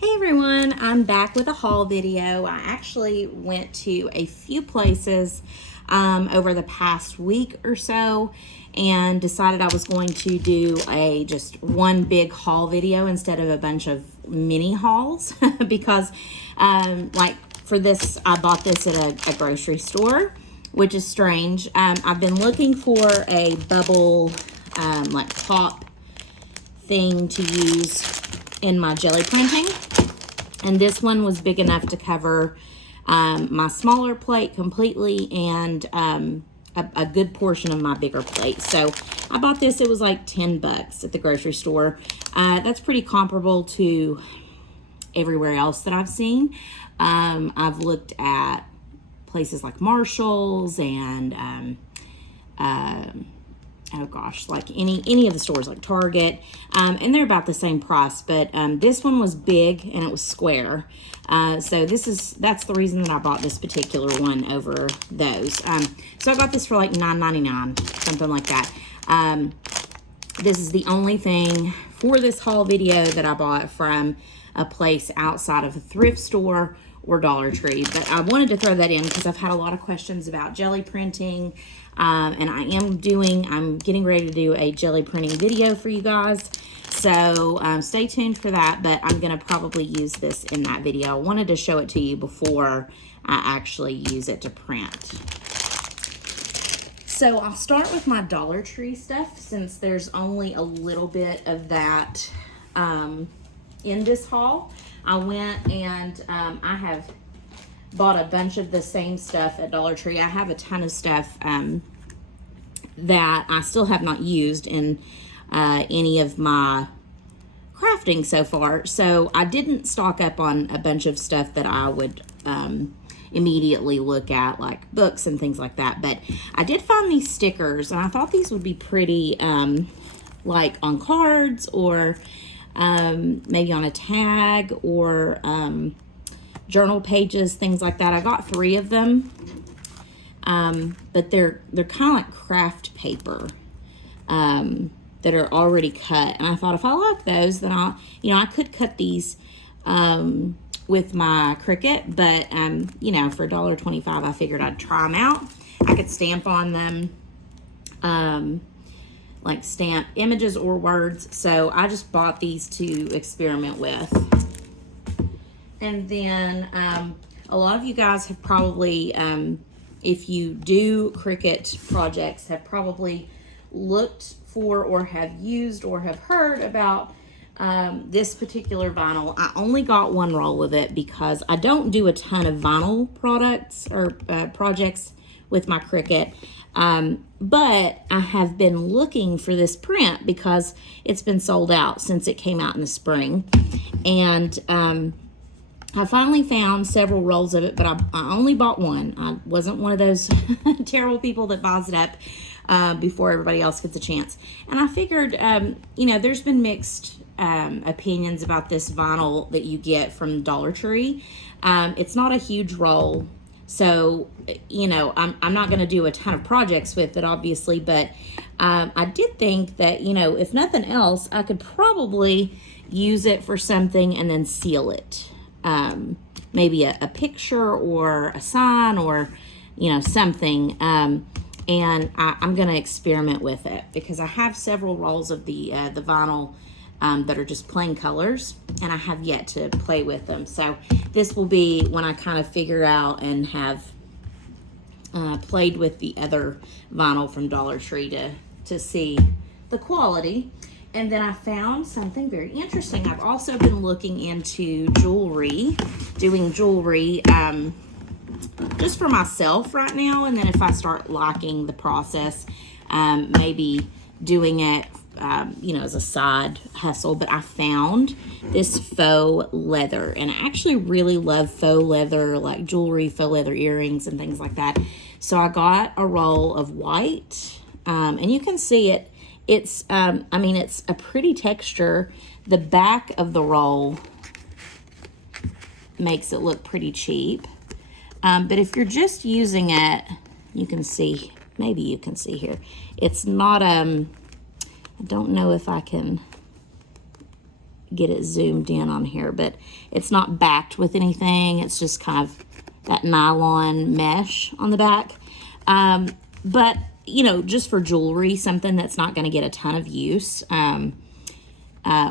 Hey everyone, I'm back with a haul video. I actually went to a few places over the past week or so and decided I was going to do just one big haul video instead of a bunch of mini hauls because like for this, I bought this at a grocery store, which is strange. I've been looking for a bubble like top thing to use in my jelly printing, and this one was big enough to cover my smaller plate completely and a good portion of my bigger plate. So I bought this. It was like 10 bucks at the grocery store. That's pretty comparable to everywhere else that I've seen. I've looked at places like Marshall's and oh gosh, like any of the stores like Target, and they're about the same price, but this one was big and it was square, so that's the reason that I bought this particular one over those. So I got this for like $9.99, something like that. This is the only thing for this haul video that I bought from a place outside of a thrift store or Dollar Tree, but I wanted to throw that in because I've had a lot of questions about jelly printing, and I'm getting ready to do a jelly printing video for you guys, so stay tuned for that, but I'm going to probably use this in that video. I wanted to show it to you before I actually use it to print. So I'll start with my Dollar Tree stuff since there's only a little bit of that in this haul. I went and I have bought a bunch of the same stuff at Dollar Tree. I have a ton of stuff that I still have not used in any of my crafting so far. So I didn't stock up on a bunch of stuff that I would immediately look at, like books and things like that. But I did find these stickers, and I thought these would be pretty like on cards or maybe on a tag or journal pages, things like that. I got 3 of them, but they're kind of like craft paper that are already cut. And I thought if I like those, then I could cut these with my Cricut, but for $1.25, I figured I'd try them out. I could stamp on them. Like stamp images or words. So I just bought these to experiment with. And then a lot of you guys have probably, if you do Cricut projects, have probably looked for or have used or have heard about this particular vinyl. I only got 1 roll of it because I don't do a ton of vinyl products or projects with my Cricut. But I have been looking for this print because it's been sold out since it came out in the spring. And I finally found several rolls of it, but I only bought 1. I wasn't one of those terrible people that buys it up before everybody else gets a chance. And I figured, there's been mixed opinions about this vinyl that you get from Dollar Tree. It's not a huge roll. So, I'm not going to do a ton of projects with it, obviously, but I did think that, if nothing else, I could probably use it for something and then seal it. Maybe a picture or a sign or, something. And I'm going to experiment with it because I have several rolls of the vinyl that are just plain colors, and I have yet to play with them. So this will be when I kind of figure out and have played with the other vinyl from Dollar Tree to see the quality. And then I found something very interesting. I've also been looking into jewelry, doing jewelry just for myself right now, and then if I start liking the process, maybe doing it as a side hustle. But I found this faux leather, and I actually really love faux leather, like jewelry, faux leather earrings and things like that. So I got a roll of white, and you can see it. It's it's a pretty texture. The back of the roll makes it look pretty cheap, but if you're just using it, you can see, maybe you can see here, it's not I don't know if I can get it zoomed in on here, but it's not backed with anything. It's just kind of that nylon mesh on the back. But, you know, just for jewelry, something that's not going to get a ton of use.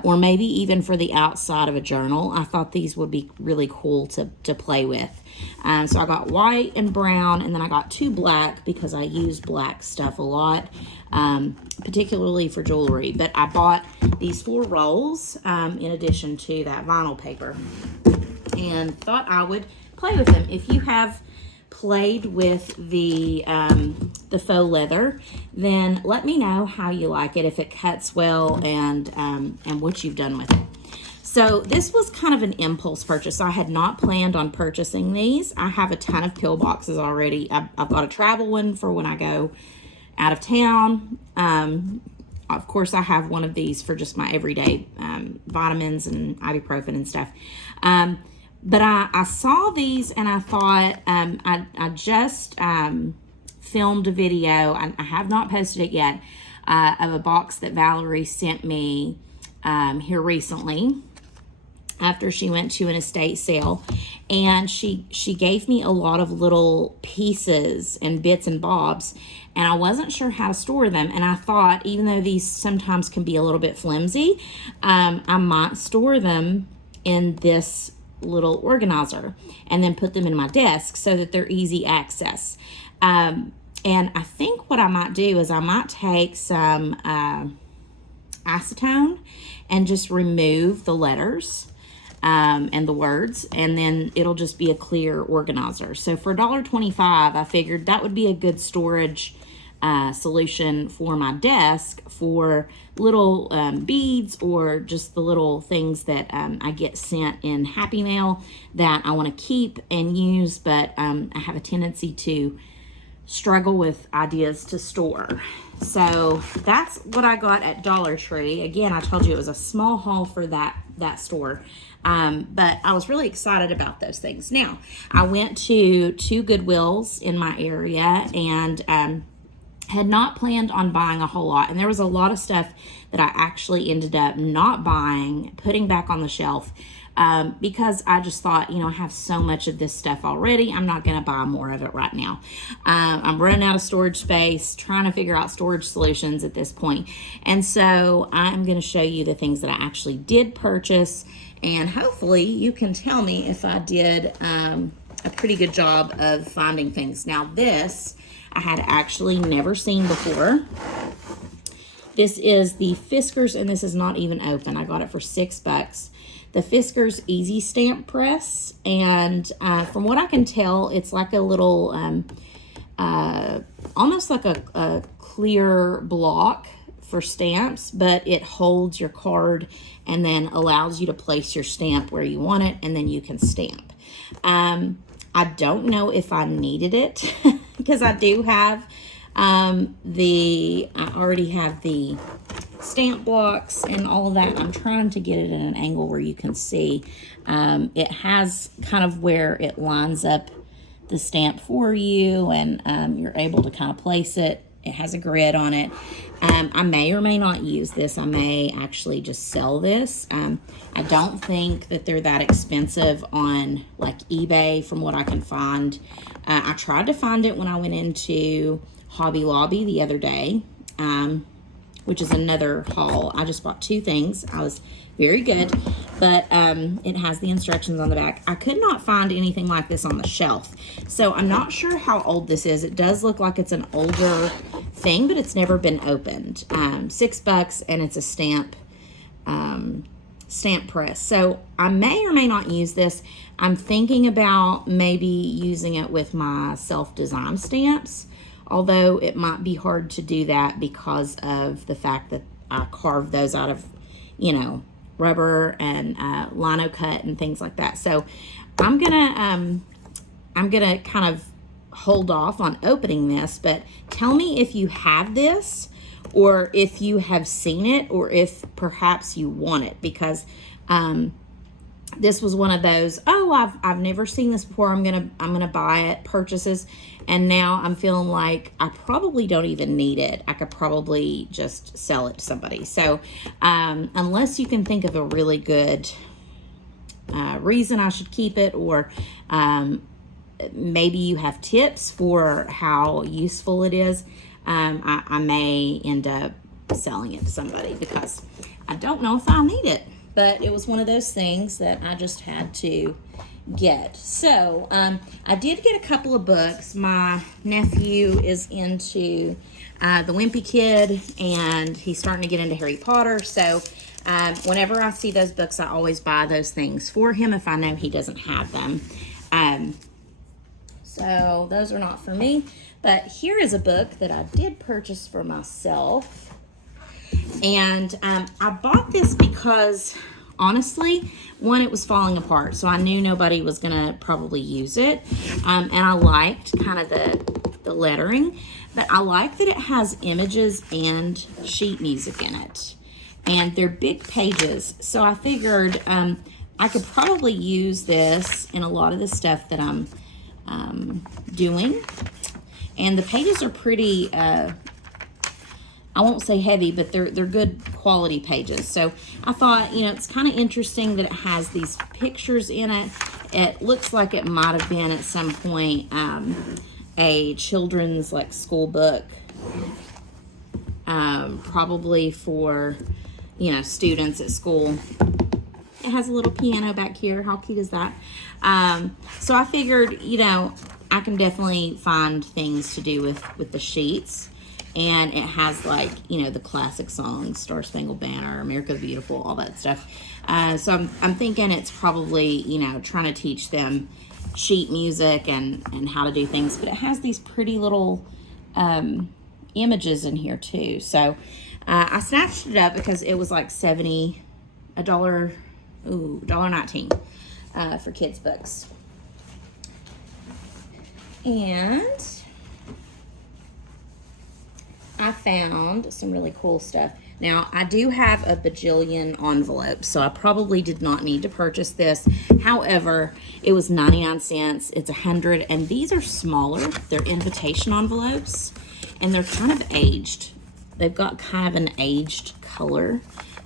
Or maybe even for the outside of a journal. I thought these would be really cool to play with. So I got white and brown, and then I got 2 black because I use black stuff a lot, particularly for jewelry. But I bought these 4 rolls in addition to that vinyl paper, and thought I would play with them. If you have played with the faux leather, then let me know how you like it, if it cuts well, and what you've done with it. So this was kind of an impulse purchase. I had not planned on purchasing these. I have a ton of pill boxes already. I've got a travel one for when I go out of town. Of course, I have one of these for just my everyday vitamins and ibuprofen and stuff. But I saw these and I thought, I just filmed a video. I have not posted it yet, of a box that Valerie sent me here recently after she went to an estate sale. And she gave me a lot of little pieces and bits and bobs, and I wasn't sure how to store them. And I thought, even though these sometimes can be a little bit flimsy, I might store them in this little organizer and then put them in my desk so that they're easy access. And I think what I might do is I might take some acetone and just remove the letters and the words, and then it'll just be a clear organizer. So for $1.25, I figured that would be a good storage solution for my desk, for little beads, or just the little things that I get sent in Happy Mail that I want to keep and use, but I have a tendency to struggle with ideas to store. So that's what I got at Dollar Tree. Again, I told you it was a small haul for that store. But I was really excited about those things. Now, I went to 2 Goodwills in my area, and had not planned on buying a whole lot. And there was a lot of stuff that I actually ended up not buying, putting back on the shelf, because I just thought, you know, I have so much of this stuff already. I'm not going to buy more of it right now. I'm running out of storage space, trying to figure out storage solutions at this point. And so I'm going to show you the things that I actually did purchase, and hopefully you can tell me if I did a pretty good job of finding things. Now this I had actually never seen before. This is the Fiskars, and this is not even open. I got it for $6. The Fiskars Easy Stamp Press, and from what I can tell, it's like a little, almost like a clear block for stamps, but it holds your card and then allows you to place your stamp where you want it, and then you can stamp. I don't know if I needed it because I do have I already have the stamp blocks and all of that. I'm trying to get it in an angle where you can see. It has kind of where it lines up the stamp for you, and you're able to kind of place it. It has a grid on it. I may or may not use this. I may actually just sell this. I don't think that they're that expensive on like eBay from what I can find. I tried to find it when I went into Hobby Lobby the other day, which is another haul. I just bought 2 things. I was very good, but it has the instructions on the back. I could not find anything like this on the shelf, so I'm not sure how old this is. It does look like it's an older thing, but it's never been opened. $6, and it's a stamp press. So I may or may not use this. I'm thinking about maybe using it with my self-designed stamps, although it might be hard to do that because of the fact that I carved those out of, you know, rubber and lino cut and things like that. So I'm gonna kind of hold off on opening this, but tell me if you have this, or if you have seen it, or if perhaps you want it, because this was one of those, oh, I've never seen this before, I'm gonna buy it purchases, and now I'm feeling like I probably don't even need it. I could probably just sell it to somebody. So unless you can think of a really good reason I should keep it, or maybe you have tips for how useful it is, I may end up selling it to somebody, because I don't know if I need it. But it was one of those things that I just had to get. So I did get a couple of books. My nephew is into the Wimpy Kid, and he's starting to get into Harry Potter. So whenever I see those books, I always buy those things for him if I know he doesn't have them. So those are not for me. But here is a book that I did purchase for myself. And I bought this because, honestly, one, it was falling apart, so I knew nobody was gonna probably use it. And I liked kind of the lettering, but I like that it has images and sheet music in it, and they're big pages. So I figured I could probably use this in a lot of the stuff that I'm doing. And the pages are pretty, I won't say heavy, but they're good quality pages. So I thought, you know, it's kind of interesting that it has these pictures in it. It looks like it might have been at some point a children's like school book, probably for, you know, students at school. It has a little piano back here. How cute is that? So I figured, you know, I can definitely find things to do with the sheets. And it has, like, you know, the classic songs, Star Spangled Banner, America the Beautiful, all that stuff. So I'm thinking it's probably, you know, trying to teach them sheet music and how to do things. But it has these pretty little images in here, too. So I snatched it up because it was like $1.19 for kids' books. And I found some really cool stuff. Now, I do have a bajillion envelopes, so I probably did not need to purchase this. However, it was 99 cents. It's 100, and these are smaller. They're invitation envelopes, and they're kind of aged. They've got kind of an aged color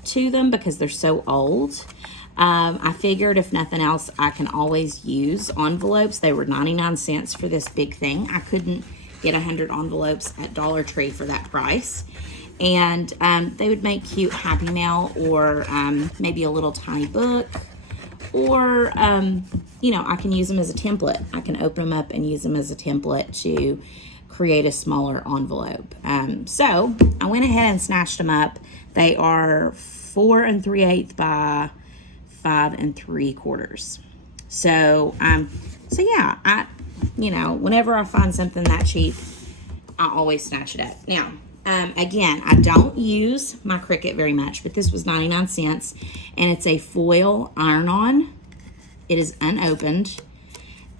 to them because they're so old. I figured if nothing else, I can always use envelopes. They were 99 cents for this big thing. I couldn't get 100 envelopes at Dollar Tree for that price. And they would make cute Happy Mail, or maybe a little tiny book, or, you know, I can use them as a template. I can open them up and use them as a template to create a smaller envelope. So I went ahead and snatched them up. They are 4 3/8 by 5 3/4. So, so yeah, you know, whenever I find something that cheap, I always snatch it up. Now, again, I don't use my Cricut very much, but this was 99 cents, and it's a foil iron-on. It is unopened,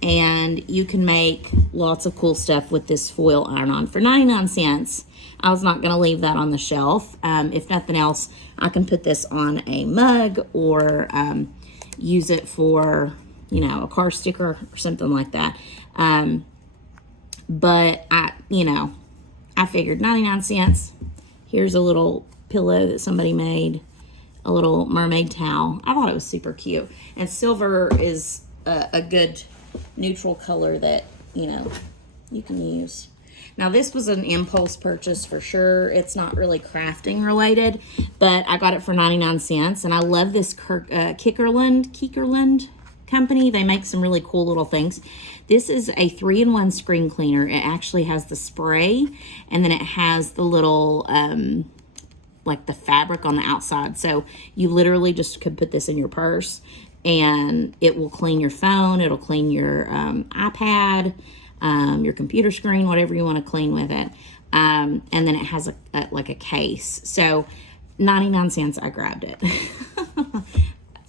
and you can make lots of cool stuff with this foil iron-on for 99 cents. I was not going to leave that on the shelf. If nothing else, I can put this on a mug, or use it for, you know, a car sticker or something like that. But you know, I figured 99 cents. Here's a little pillow that somebody made, a little mermaid towel. I thought it was super cute. And silver is a good neutral color that, you know, you can use. Now, this was an impulse purchase for sure. It's not really crafting related, but I got it for 99 cents. And I love this Kiekerland company. They make some really cool little things. This is a 3-in-1 screen cleaner. It actually has the spray, and then it has the little like the fabric on the outside. So you literally just could put this in your purse, and it will clean your phone. It'll clean your iPad, your computer screen, whatever you want to clean with it. And then it has like a case. So 99 cents, I grabbed it.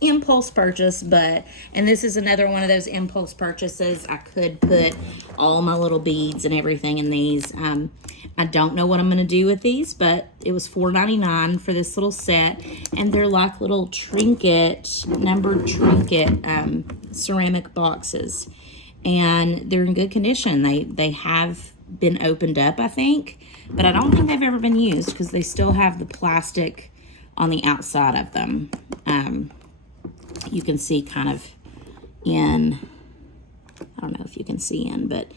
impulse purchase, and this is another one of those impulse purchases. I could put all my little beads and everything in these. I don't know what I'm going to do with these, but it was $4.99 for this little set, and they're like little numbered trinket ceramic boxes, and they're in good condition. They have been opened up, I think, but I don't think they've ever been used because they still have the plastic on the outside of them. You can see kind of in, I don't know if you can see in, but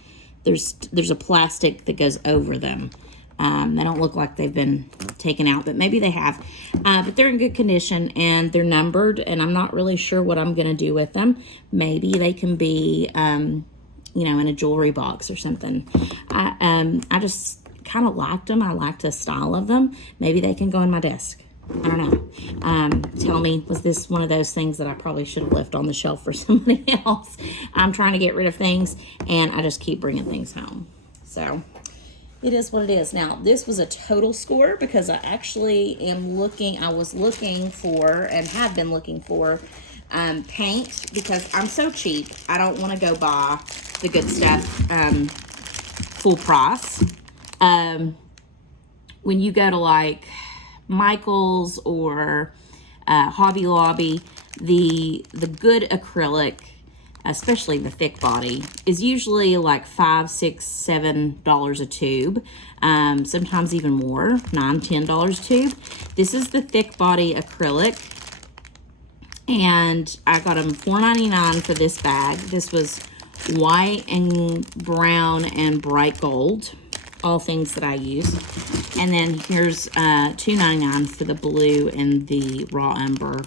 there's a plastic that goes over them. They don't look like they've been taken out, but maybe they have. But they're in good condition, and they're numbered, and I'm not really sure what I'm going to do with them. Maybe they can be, you know, in a jewelry box or something. I just kind of liked them. I liked the style of them. Maybe they can go on my desk. I don't know. Tell me, was this one of those things that I probably should have left on the shelf for somebody else? I'm trying to get rid of things, and I just keep bringing things home. So it is what it is. Now, this was a total score because I actually I was looking for, and have been looking for, paint, because I'm so cheap. I don't want to go buy the good stuff full price. When you go to like Michael's or Hobby Lobby, the good acrylic, especially the thick body, is usually like $5, $6, $7 a tube. Sometimes even more, $9, $10 a tube. This is the thick body acrylic, and I got them $4.99 for this bag. This was white and brown and bright gold, all things that I use. And then here's $2.99 for the blue and the raw umber.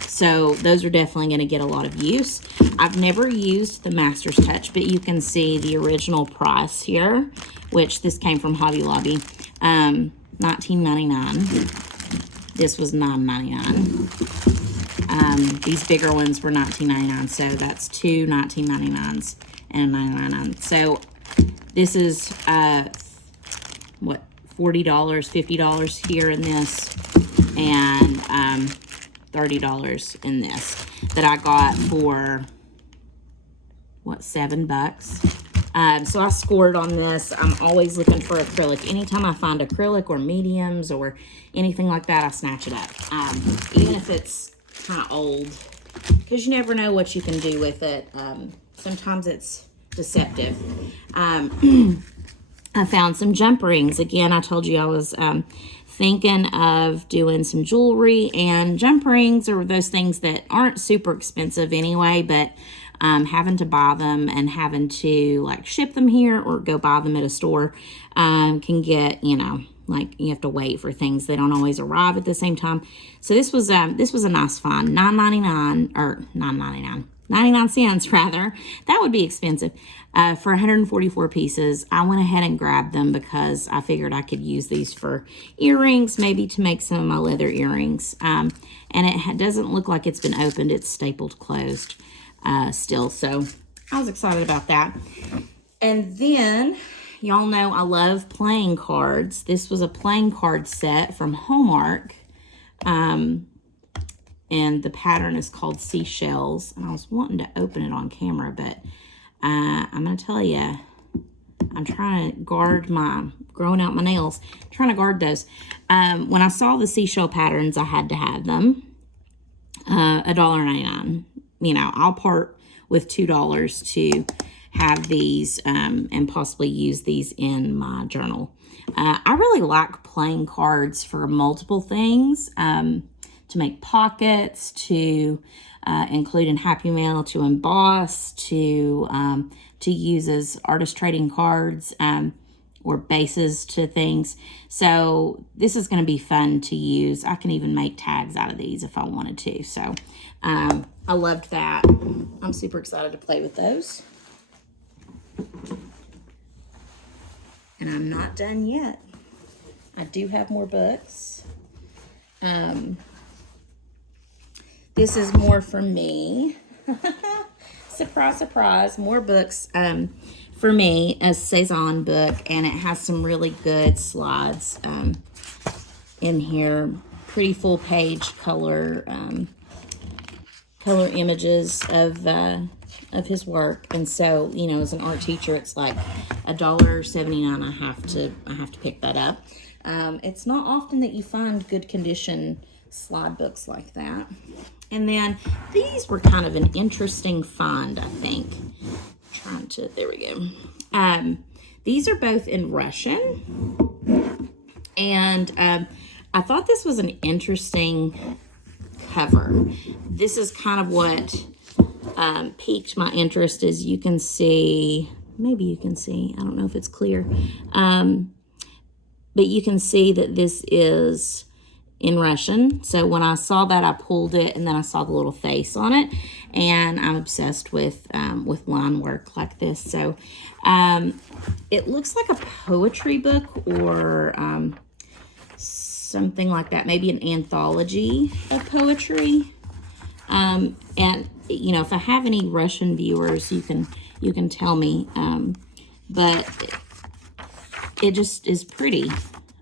So those are definitely going to get a lot of use. I've never used the Master's Touch, but you can see the original price here, which this came from Hobby Lobby, $19.99. This was $9.99. These bigger ones were $19.99, so that's two $19.99s and $9.99. So this is what, $40, $50 here in this, and $30 in this, that I got for what, $7. So I scored on this. I'm always looking for acrylic. Anytime I find acrylic or mediums or anything like that, I snatch it up, even if it's kind of old, because you never know what you can do with it. Sometimes it's deceptive. I found some jump rings. Again, I told you I was thinking of doing some jewelry, and jump rings are those things that aren't super expensive anyway, but having to buy them and having to like ship them here or go buy them at a store can get, you know, like you have to wait for things. They don't always arrive at the same time. So this was a nice find. $9.99 99 cents rather. That would be expensive. For 144 pieces, I went ahead and grabbed them because I figured I could use these for earrings, maybe to make some of my leather earrings. And it doesn't look like it's been opened. It's stapled closed still. So I was excited about that. And then, y'all know I love playing cards. This was a playing card set from Hallmark. And the pattern is called Seashells. And I was wanting to open it on camera, but I'm going to tell you, I'm trying to guard growing out my nails, I'm trying to guard those. When I saw the seashell patterns, I had to have them. $1.99. You know, I'll part with $2 to have these and possibly use these in my journal. I really like playing cards for multiple things. To make pockets, to include in Happy Mail, to emboss, to use as artist trading cards or bases to things. So this is going to be fun to use. I can even make tags out of these if I wanted to. So I loved that. I'm super excited to play with those. And I'm not done yet. I do have more books. This is more for me. Surprise, surprise. More books for me, a Cezanne book, and it has some really good slides in here. Pretty full page color color images of his work. And so, you know, as an art teacher, it's like $1.79. I have to pick that up. It's not often that you find good condition slide books like that. And then these were kind of an interesting find, I think. There we go. These are both in Russian. And I thought this was an interesting cover. This is kind of what piqued my interest. As you can see, maybe you can see, I don't know if it's clear, but you can see that this is in Russian. So when I saw that, I pulled it, and then I saw the little face on it, and I'm obsessed with line work like this. So it looks like a poetry book or something like that, maybe an anthology of poetry. And you know, if I have any Russian viewers, you can tell me. But it just is pretty.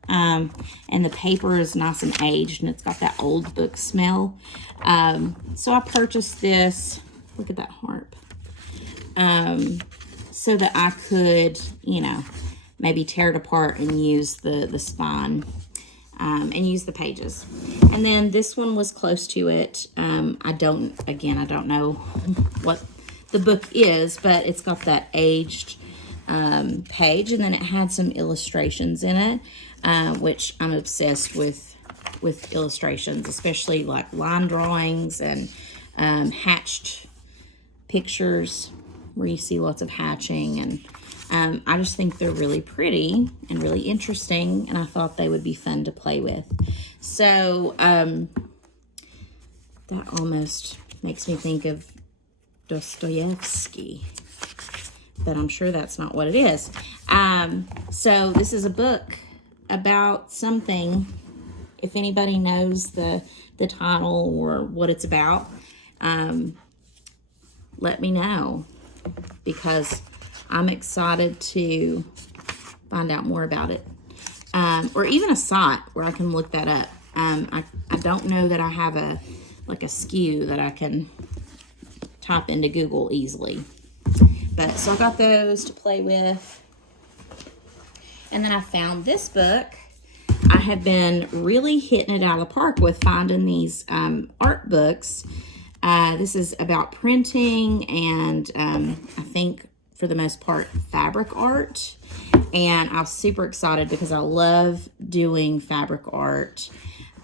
And the paper is nice and aged, and it's got that old book smell. So I purchased this. Look at that harp. So that I could, you know, maybe tear it apart and use the spine, and use the pages. And then this one was close to it. I don't know what the book is, but it's got that aged page, and then it had some illustrations in it, which I'm obsessed with illustrations, especially like line drawings and hatched pictures where you see lots of hatching. And I just think they're really pretty and really interesting, and I thought they would be fun to play with. So that almost makes me think of Dostoevsky, but I'm sure that's not what it is. So this is a book about something. If anybody knows the title or what it's about, let me know, because I'm excited to find out more about it. Or even a site where I can look that up. I don't know that I have a SKU that I can type into Google easily. But so I got those to play with. And then I found this book. I have been really hitting it out of the park with finding these art books. This is about printing and I think for the most part fabric art. And I was super excited because I love doing fabric art.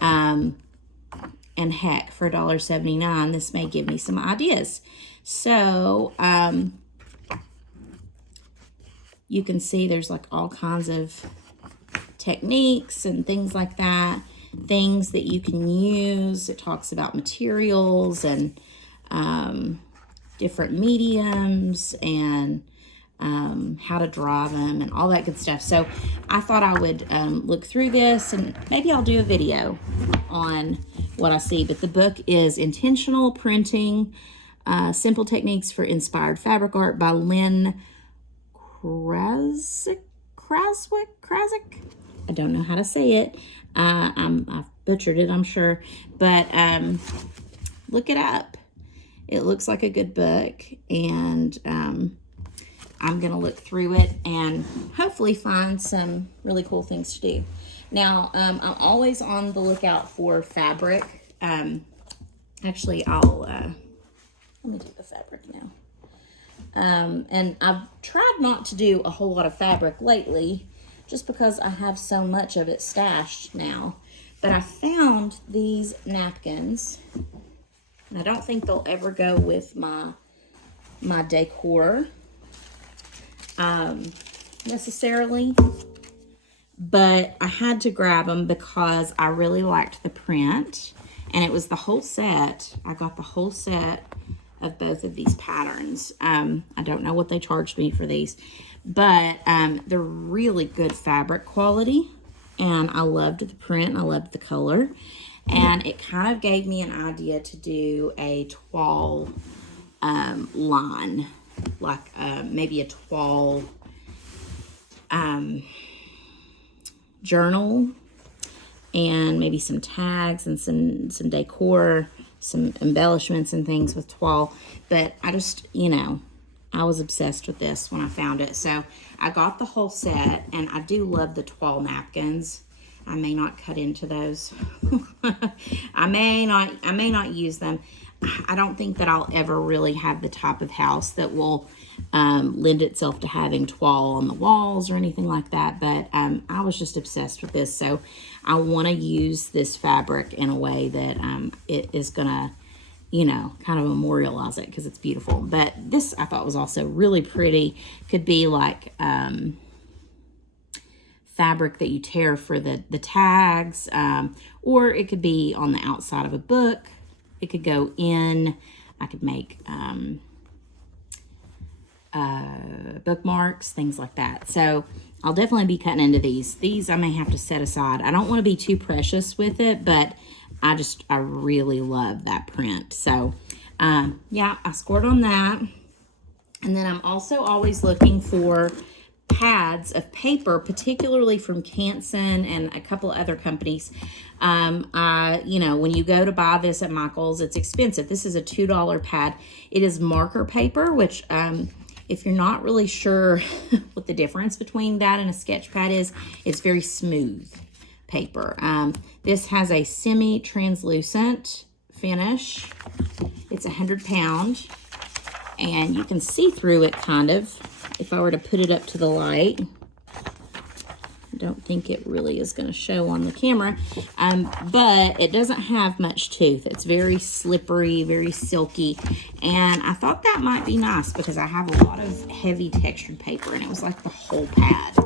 And heck, for $1.79, this may give me some ideas. So you can see there's like all kinds of techniques and things like that, things that you can use. It talks about materials and different mediums and how to draw them and all that good stuff. So I thought I would look through this, and maybe I'll do a video on what I see. But the book is Intentional Printing, Simple Techniques for Inspired Fabric Art by Lynn Krasik. I don't know how to say it. I've butchered it, I'm sure. But look it up. It looks like a good book, and I'm going to look through it and hopefully find some really cool things to do. Now, I'm always on the lookout for fabric. Actually, let me do the fabric now. And I've tried not to do a whole lot of fabric lately, just because I have so much of it stashed now. But I found these napkins, and I don't think they'll ever go with my decor necessarily, but I had to grab them because I really liked the print, and it was the whole set. I got the whole set of both of these patterns. I don't know what they charged me for these, but they're really good fabric quality, and I loved the print, and I loved the color, and it kind of gave me an idea to do a toile line, like maybe a toile journal, and maybe some tags and some decor some embellishments and things with toile. But I just, you know, I was obsessed with this when I found it. So I got the whole set, and I do love the toile napkins. I may not cut into those. I may not use them. I don't think that I'll ever really have the type of house that will lend itself to having toile on the walls or anything like that. But I was just obsessed with this. So I want to use this fabric in a way that it is going to, you know, kind of memorialize it because it's beautiful. But this I thought was also really pretty. Could be like fabric that you tear for the tags, or it could be on the outside of a book. It could go in. I could make bookmarks, things like that. So I'll definitely be cutting into these. These I may have to set aside. I don't want to be too precious with it, but I really love that print. So yeah, I scored on that. And then I'm also always looking for pads of paper, particularly from Canson and a couple of other companies. You know, when you go to buy this at Michael's, it's expensive. This is a $2 pad. It is marker paper, which if you're not really sure what the difference between that and a sketch pad is, it's very smooth paper. This has a semi-translucent finish. It's 100 pound, and you can see through it kind of. If I were to put it up to the light, I don't think it really is going to show on the camera, but it doesn't have much tooth. It's very slippery, very silky, and I thought that might be nice because I have a lot of heavy textured paper, and it was like the whole pad.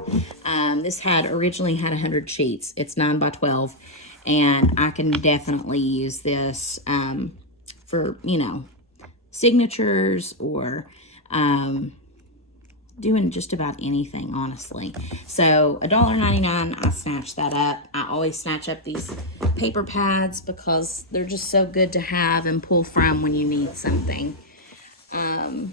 This originally had 100 sheets. It's 9 by 12, and I can definitely use this for, you know, signatures or doing just about anything, honestly. So $1.99, I snatched that up. I always snatch up these paper pads because they're just so good to have and pull from when you need something. And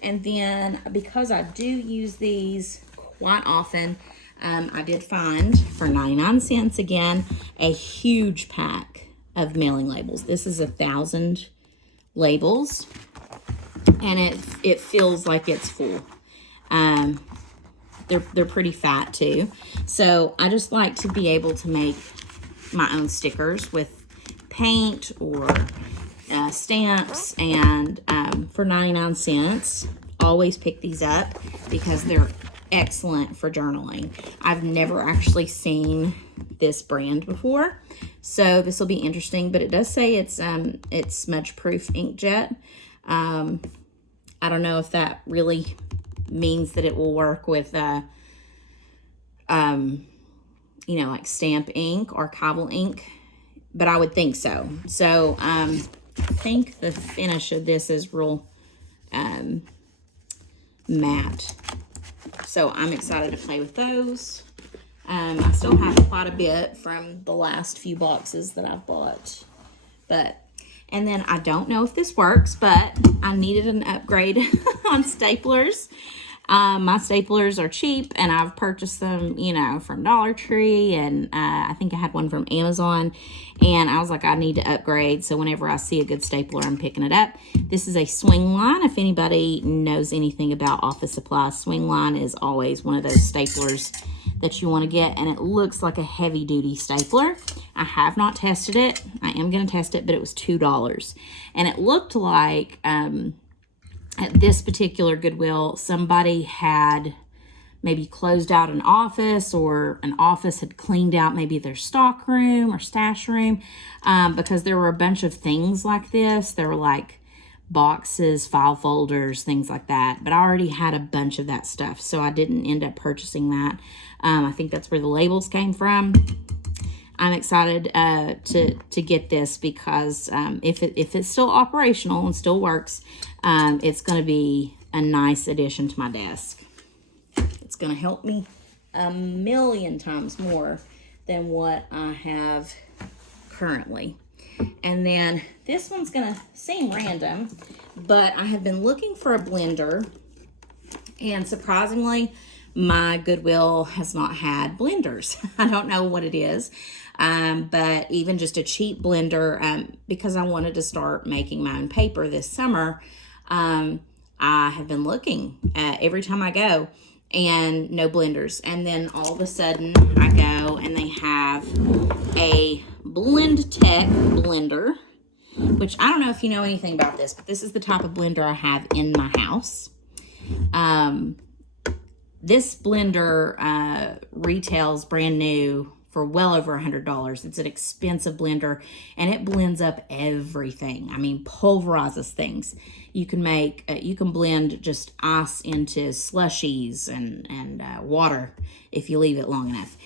then because I do use these quite often, I did find for 99 cents again a huge pack of mailing labels. This is 1,000 labels, and it feels like it's full. They're pretty fat too. So I just like to be able to make my own stickers with paint or stamps, and for 99 cents, always pick these up because they're excellent for journaling. I've never actually seen this brand before, so this will be interesting, but it does say it's smudge proof inkjet. I don't know if that really means that it will work with you know, like stamp ink, archival ink, but I would think so. So I think the finish of this is real matte, so I'm excited to play with those. I still have quite a bit from the last few boxes that I've bought, and then I don't know if this works, but I needed an upgrade on staplers. My staplers are cheap, and I've purchased them, you know, from Dollar Tree, and I think I had one from Amazon, and I was like, I need to upgrade. So whenever I see a good stapler, I'm picking it up. This is a swing line. If anybody knows anything about office supplies, swing line is always one of those staplers that you want to get, and it looks like a heavy duty stapler. I have not tested it. I am going to test it, but it was $2, and it looked like at this particular Goodwill, somebody had maybe closed out an office, or an office had cleaned out maybe their stock room or stash room, because there were a bunch of things like this. There were like boxes, file folders, things like that, but I already had a bunch of that stuff, so I didn't end up purchasing that. I think that's where the labels came from. I'm excited to get this because if it's still operational and still works, it's going to be a nice addition to my desk. It's going to help me a million times more than what I have currently. And then this one's going to seem random, but I have been looking for a blender, and surprisingly, my Goodwill has not had blenders. I don't know what it is, but even just a cheap blender, because I wanted to start making my own paper this summer, I have been looking every time I go, and no blenders. And then all of a sudden I go and they have a BlendTech blender, which I don't know if you know anything about this, but this is the type of blender I have in my house. This blender retails brand new for well over $100. It's an expensive blender, and it blends up everything. I mean, pulverizes things. You can make, you can blend just ice into slushies and water if you leave it long enough.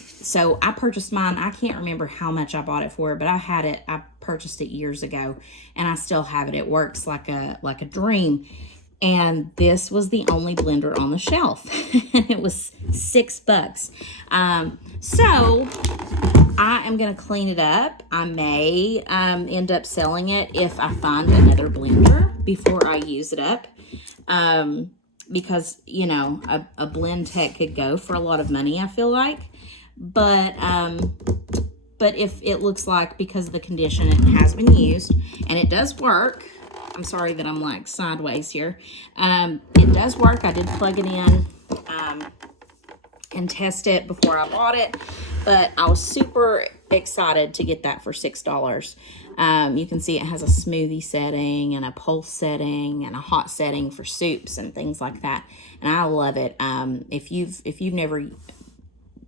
So I purchased mine. I can't remember how much I bought it for, but I purchased it years ago, and I still have it. It works like a dream. And this was the only blender on the shelf. It was $6. So I am going to clean it up. I may end up selling it if I find another blender before I use it up. Because, you know, a BlendTech could go for a lot of money, I feel like. But if it looks like, because of the condition, it has been used and it does work. I'm sorry that I'm like sideways here. It does work. I did plug it in and test it before I bought it, but I was super excited to get that for $6. You can see it has a smoothie setting and a pulse setting and a hot setting for soups and things like that, and I love it. If you've never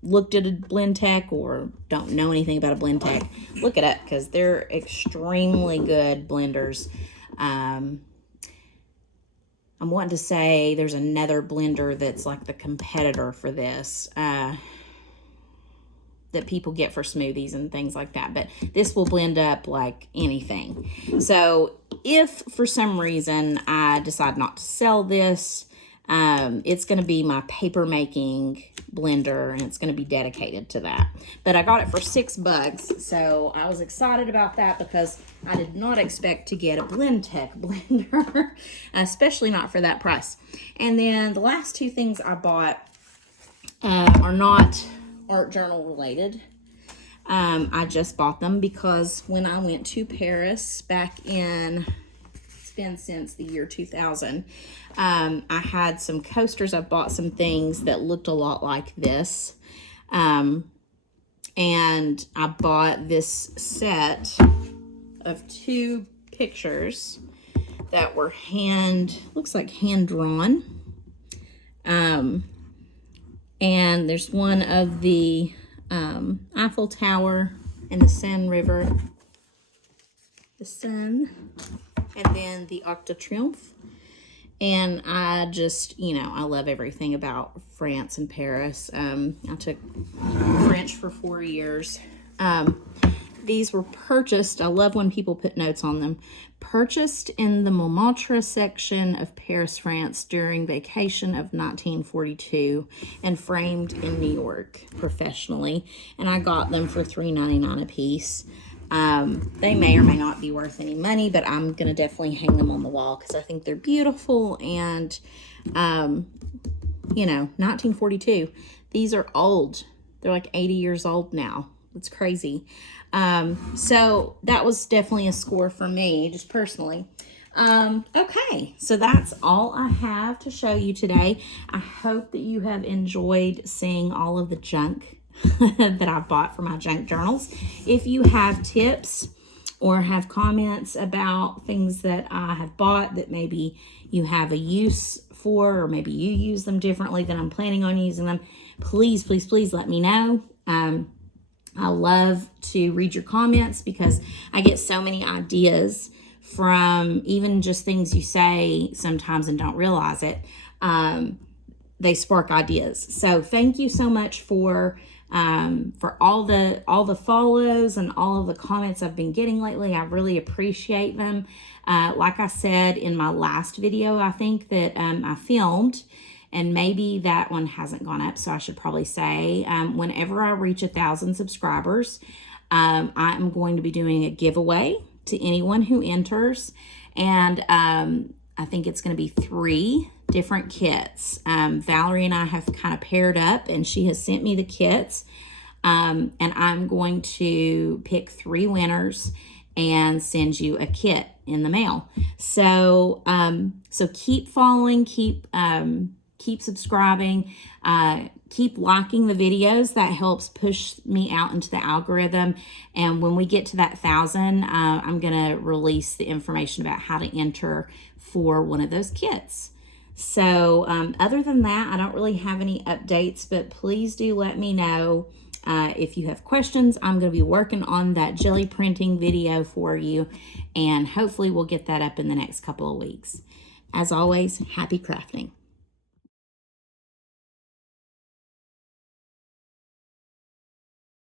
looked at a BlendTech or don't know anything about a BlendTech, look it up, because they're extremely good blenders. I'm wanting to say there's another blender that's like the competitor for this, that people get for smoothies and things like that, but this will blend up like anything. So if for some reason I decide not to sell this, it's going to be my paper making blender, and it's going to be dedicated to that. But I got it for $6, so I was excited about that because I did not expect to get a BlendTech blender, especially not for that price. And then the last two things I bought are not art journal related. I just bought them because when I went to Paris back in, it's been since the year 2000, I had some coasters. I bought some things that looked a lot like this. And I bought this set of 2 pictures that were looks like hand drawn. And there's one of the Eiffel Tower and the Seine River, the Seine, and then the Arc de Triomphe. And I just, you know, I love everything about France and Paris. I took French for 4 years. These were purchased, I love when people put notes on them, purchased in the Montmartre section of Paris, France during vacation of 1942 and framed in New York professionally. And I got them for $3.99 a piece. They may or may not be worth any money, but I'm going to definitely hang them on the wall because I think they're beautiful. And, you know, 1942, these are old. They're like 80 years old now. It's crazy. So that was definitely a score for me, just personally. Okay, so that's all I have to show you today. I hope that you have enjoyed seeing all of the junk that I bought for my junk journals. If you have tips or have comments about things that I have bought that maybe you have a use for, or maybe you use them differently than I'm planning on using them, please, please, please let me know. I love to read your comments because I get so many ideas from even just things you say sometimes and don't realize it. They spark ideas. So thank you so much for all the follows and all of the comments I've been getting lately. I really appreciate them. Like I said in my last video, I think that I filmed, and maybe that one hasn't gone up, so I should probably say, whenever I reach 1,000 subscribers, I am going to be doing a giveaway to anyone who enters, and I think it's going to be 3 different kits. Valerie and I have kind of paired up, and she has sent me the kits. And I'm going to pick 3 winners and send you a kit in the mail. So, so keep following, keep subscribing, keep liking the videos. That helps push me out into the algorithm. And when we get to that 1,000, I'm going to release the information about how to enter for one of those kits. So, other than that, I don't really have any updates, but please do let me know if you have questions. I'm going to be working on that jelly printing video for you, and hopefully we'll get that up in the next couple of weeks. As always, happy crafting.